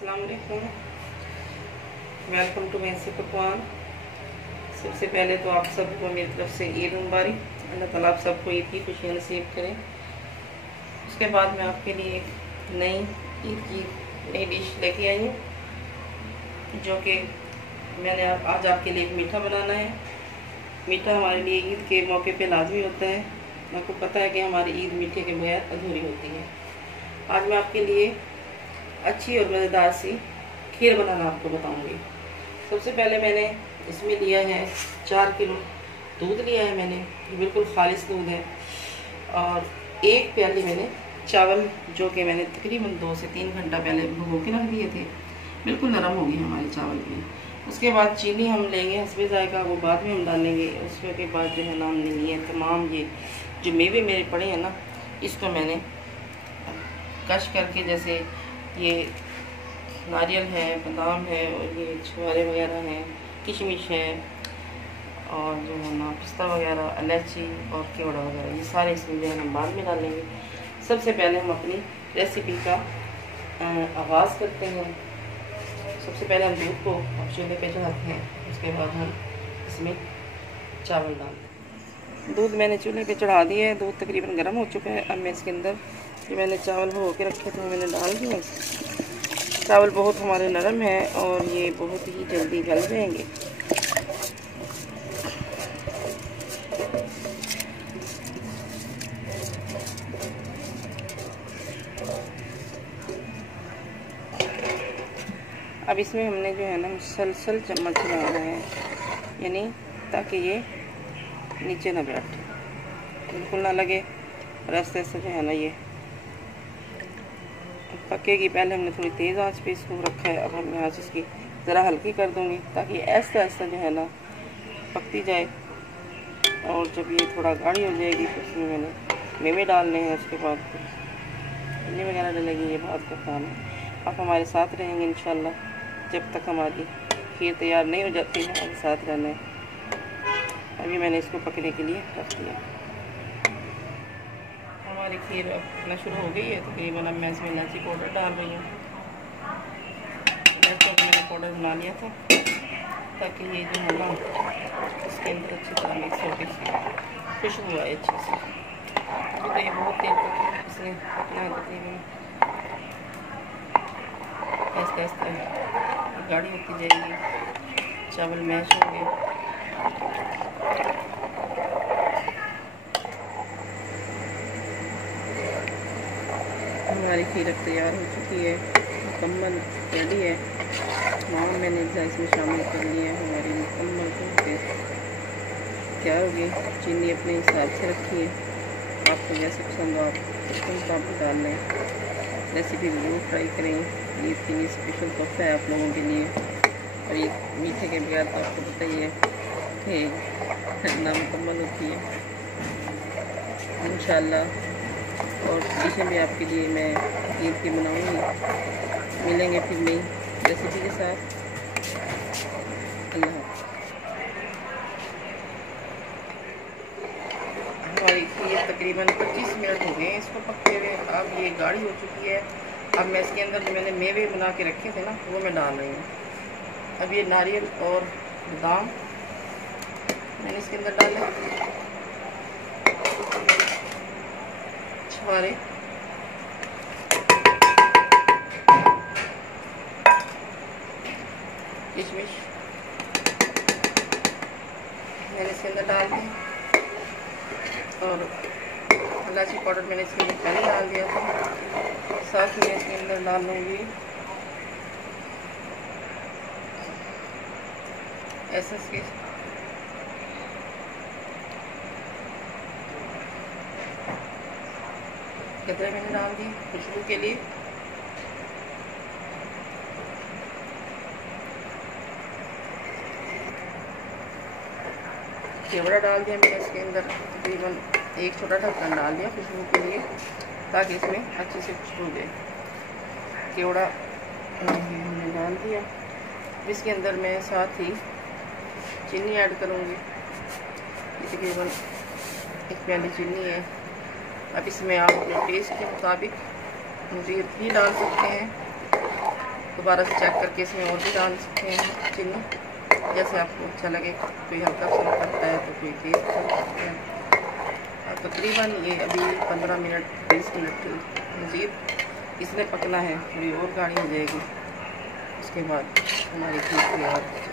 अस्सलाम वालेकुम, welcome to Massey पकवान। सबसे पहले तो आप सबको मेरी तरफ से ईद मुबारक। अल्लाह ताला आप सबको ईद की खुशियाँ नसीब करें। उसके बाद मैं आपके लिए एक नई ईद की नई डिश लेके आई हूँ, जो कि मैंने आज आपके लिए एक मीठा बनाना है। मीठा हमारे लिए ईद के मौके पे लाजमी होता है। आपको पता है कि हमारी ईद मीठे के बगैर अधूरी होती है। आज मैं आपके लिए अच्छी और मज़ेदार सी खीर बनाना आपको बताऊंगी। सबसे पहले मैंने इसमें लिया है 4 किलो दूध लिया है मैंने, बिल्कुल खालिश दूध है। और 1 प्याली मैंने चावल, जो कि मैंने तकरीबन 2 से 3 घंटा पहले भिगो के रख दिए थे। बिल्कुल नरम हो गए हमारे चावल भी। उसके बाद चीनी हम लेंगे हस्बे जायका, वो बाद में हम डालेंगे। उसके बाद जो है ना, हमने लिए तमाम ये जो मेवे मेरे पड़े हैं ना, इसको मैंने कश करके, जैसे ये नारियल है, बादाम है, और ये छुहारे वगैरह हैं, किशमिश है, और जो है ना पिस्ता वगैरह, इलायची और केवड़ा वगैरह, ये सारे इसमें जो है हम बाद में डालेंगे। सबसे पहले हम अपनी रेसिपी का आगाज़ करते हैं। सबसे पहले हम दूध को चूल्हे पे चढ़ाते हैं, उसके बाद हम इसमें चावल डालते हैं। दूध मैंने चूल्हे पे चढ़ा दिया है, दूध तकरीबन गर्म हो चुका है। अब मैं इसके अंदर ये मैंने चावल भिगो के रखे थे, मैंने डाल दिए। चावल बहुत हमारे नरम है और ये बहुत ही जल्दी गल जाएंगे। अब इसमें हमने जो है ना मुसलसल चम्मच लगाना है, यानी ताकि ये नीचे ना बैठे, बिल्कुल ना लगे। रास्ते से जो है ना ये पकेगी। पहले हमने थोड़ी तेज़ आंच पे इसको रखा है, अब हम आंच इसकी ज़रा हल्की कर दूंगी, ताकि ऐसा ऐसा जो है ना पकती जाए। और जब ये थोड़ा गाढ़ी हो जाएगी तो इसमें मैंने मेवे डालने हैं। उसके बाद चीनी वगैरह डलेगी, ये बात का काम है। आप हमारे साथ रहेंगे इंशाल्लाह, जब तक हमारी खीर तैयार नहीं हो जाती है, हमारे साथ रहना है। अभी मैंने इसको पकने के लिए रख दिया। हमारी खीर अब पकना शुरू हो गई है तकरीबन। अब मैं इसमें इलायची पाउडर डाल रही हूँ। इलायची का मैंने पाउडर बना लिया था, ताकि ये जो है ना इसके अंदर अच्छी तरह मिक्स होकर इसकी खुशबू आए अच्छी से। अभी तो ये बहुत देर तक इसने पकना है, तकरीबन आहिस्ता आहिस्ता गाढ़ी होती जाएगी, चावल मैश होंगे। हमारी खीर अब तैयार हो चुकी है, मुकम्मल रेडी है। मावा मैंने इसमें शामिल कर लिया है, हमारी मुकम्मल होकर तैयार हो गई। चीनी अपने हिसाब से रखी है, आपको जैसे पसंद हो आप उसको मुताबिक डाल लें। रेसिपी ज़रूर ट्राई करें, ईद के लिए स्पेशल तोहफा है आप लोगों के लिए। और ये मीठे के बगैर तो आपको पता ही है कि नामुकम्मल होती है। इंशाल्लाह और डिशें भी आपके लिए मैं ईद की बनाऊंगी। मिलेंगे फिर नई रेसिपी के साथ। अल्लाह हाफ़िज़। हमारी खीर तकरीबन 25 मिनट हो गए इसको पकते हुए। अब ये गाढ़ी हो चुकी है। अब मैं इसके अंदर जो मैंने मेवे बना के रखे थे ना, वो मैं डाल रही हूँ। अब ये नारियल और बादाम मैंने इसके अंदर डाले, छुहारे, किशमिश मैंने इसके अंदर डाल दी, और इलायची पाउडर मैंने इसके अंदर पहले डाल दिया था। साथ में इसके अंदर डाल लूँगी एसेंस के कतरे मैंने डाल दी खुशबू के लिए। केवड़ा डाल दिया मैंने इसके अंदर, तकरीबन 1 छोटा ढक्कन डाल दिया खुशबू के लिए, ताकि इसमें अच्छे से खुशबू दे। केवड़ा मैंने डाल दिया। इसके अंदर मैं साथ ही चीनी ऐड करूँगी, तकरीबन 1 प्याली चीनी है। अब इसमें आप अपने टेस्ट के मुताबिक मज़ीद भी डाल सकते हैं। दोबारा से चेक करके इसमें और भी डाल सकते हैं चीनी, जैसे आपको अच्छा लगे। कोई हल्का सर्व करता है तो कोई तेज़ सर्व करते हैं। और तकरीबन ये अभी 15 मिनट 20 मिनट मज़ीद इसमें पकना है, थोड़ी और गाढ़ी हो जाएगी। उसके बाद हमारी खीर तैयार।